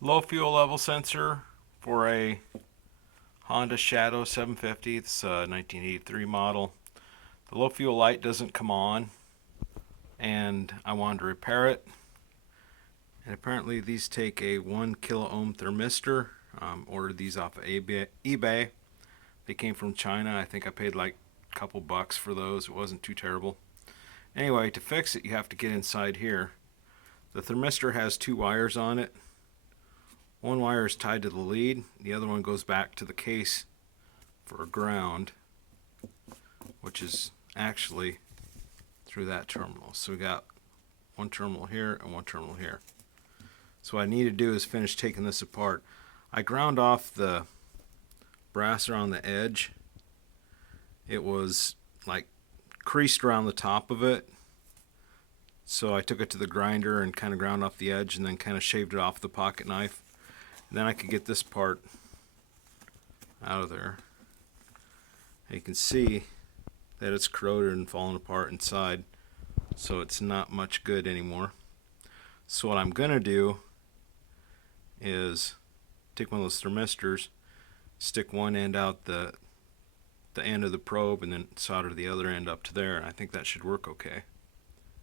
Low fuel level sensor for a Honda Shadow 750. It's a 1983 model. The low fuel light doesn't come on, and I wanted to repair it. And apparently these take a 1 kilo ohm thermistor. Ordered these off of eBay. They came from China. I think I paid like a couple bucks for those. It wasn't too terrible. Anyway, to fix it, you have to get inside here. The thermistor has two wires on it. One wire is tied to the lead. The other one goes back to the case for a ground, which is actually through that terminal. So we got one terminal here and one terminal here. So what I need to do is finish taking this apart. I ground off the brass around the edge. It was like creased around the top of it. So I took it to the grinder and kind of ground off the edge and then kind of shaved it off with the pocket knife. And then I could get this part out of there. And you can see that it's corroded and falling apart inside. So it's not much good anymore. So what I'm going to do is take one of those thermistors, stick one end out the end of the probe, and then solder the other end up to there. And I think that should work okay.